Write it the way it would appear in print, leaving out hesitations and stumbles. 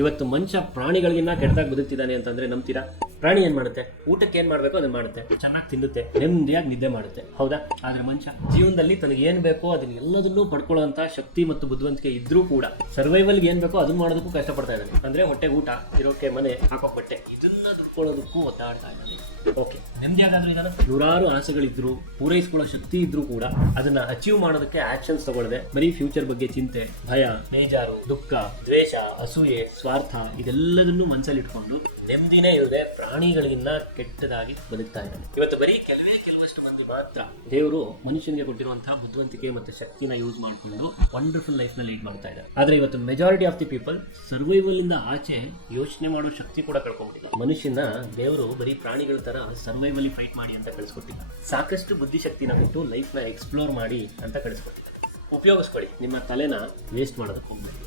ಇವತ್ತು ಮನುಷ್ಯ ಪ್ರಾಣಿಗಳಿಗಿನ್ನ ಕೆಟ್ಟದಾಗಿ ಬದುಕ್ತಿದ್ದಾನೆ ಅಂತಂದ್ರೆ ನಂಬ್ತೀರಾ? ಪ್ರಾಣಿ ಏನ್ ಮಾಡುತ್ತೆ? ಊಟಕ್ಕೆ ಏನ್ ಮಾಡ್ಬೇಕು ಅದನ್ನ ಮಾಡುತ್ತೆ, ಚೆನ್ನಾಗಿ ತಿನ್ನುತ್ತೆ, ನೆಮ್ಮದಿಯಾಗಿ ನಿದ್ದೆ ಮಾಡುತ್ತೆ, ಹೌದಾ? ಆದ್ರೆ ಮನುಷ್ಯ ಜೀವನದಲ್ಲಿ ತನಗೆ ಏನ್ ಬೇಕೋ ಅದನ್ನ ಎಲ್ಲದನ್ನೂ ಪಡ್ಕೊಳ್ಳುವಂತ ಶಕ್ತಿ ಮತ್ತು ಬುದ್ಧಿವಂತಿಕೆ ಇದ್ರೂ ಕೂಡ ಸರ್ವೈವಲ್ಗೆ ಏನ್ ಬೇಕೋ ಅದನ್ನ ಮಾಡೋದಕ್ಕೂ ಕಷ್ಟಪಡ್ತಾ ಇದ್ದಾನೆ. ಅಂದ್ರೆ ಹೊಟ್ಟೆಗೆ ಊಟ, ಇರೋಕೆ ಮನೆ, ಹಾಕೋಕ್ ಬಟ್ಟೆ, ಇದನ್ನ ದುಡ್ಕೊಳ್ಳೋದಕ್ಕೂ ಒತ್ತಾಡ್ತಾ ಇದ್ದಾನೆ. ಓಕೆ, ನೆಮ್ಮದಿಯಾಗಾದ್ರೂ ಇದಾನ? ನೂರಾರು ಆಸೆಗಳಿದ್ರು, ಪೂರೈಸ್ಕೊಳ್ಳೋ ಶಕ್ತಿ ಇದ್ರೂ ಕೂಡ ಅದನ್ನ ಅಚೀವ್ ಮಾಡೋದಕ್ಕೆ ಆಕ್ಷನ್ಸ್ ತಗೊಳ್ಳದೆ ಬರೀ ಫ್ಯೂಚರ್ ಬಗ್ಗೆ ಚಿಂತೆ, ಭಯ, ಬೇಜಾರು, ದುಃಖ, ದ್ವೇಷ, ಅಸೂಯೆ, ಸ್ವಾರ್ಥ ಇದೆಲ್ಲದನ್ನು ಮನಸ್ಸಲ್ಲಿ ಇಟ್ಕೊಂಡು ನೆಮ್ಮದಿನೇ ಇಲ್ಲದೆ ಪ್ರಾಣಿಗಳಿಗಿನ್ನ ಕೆಟ್ಟದಾಗಿ ಬದುಕ್ತಾ ಇದ್ದಾನೆ. ಇವತ್ತು ಬರೀ ಕೆಲವಷ್ಟು ಮಂದಿ ಮಾತ್ರ ದೇವರು ಮನುಷ್ಯನಿಗೆ ಕೊಟ್ಟಿರುವಂತಹ ಬುದ್ಧಿವಂತಿಕೆ ಮತ್ತು ಶಕ್ತಿನ ಯೂಸ್ ಮಾಡಿಕೊಂಡು ವಂಡರ್ಫುಲ್ ಲೈಫ್ ನ ಲೀಡ್ ಮಾಡ್ತಾ ಇದ್ದಾರೆ. ಆದ್ರೆ ಇವತ್ತು majority of the people survival ಇಂದ ಆಚೆ ಯೋಚನೆ ಮಾಡೋ ಶಕ್ತಿ ಕೂಡ ಕಳ್ಕೊಂಡ್ಬಿಟ್ಟಿಲ್ಲ. ಮನುಷ್ಯನ ದೇವರು ಬರೀ ಪ್ರಾಣಿಗಳ ತರ ಸರ್ವೈವಲ್ ಫೈಟ್ ಮಾಡಿ ಅಂತ ಕಳಿಸ್ಕೊಟ್ಟಿಲ್ಲ. ಸಾಕಷ್ಟು ಬುದ್ಧಿಶಕ್ತಿನ ಬಿಟ್ಟು ಲೈಫ್ ನ ಎಕ್ಸ್ಪ್ಲೋರ್ ಮಾಡಿ ಅಂತ ಕಳಿಸ್ಕೊಟ್ಟಿಲ್ಲ. ಉಪಯೋಗಿಸ್ಕೊಳ್ಳಿ, ನಿಮ್ಮ ತಲೆನ ವೇಸ್ಟ್ ಮಾಡೋದಕ್ಕೆ ಹೋಗ್ಬೇಡಿ.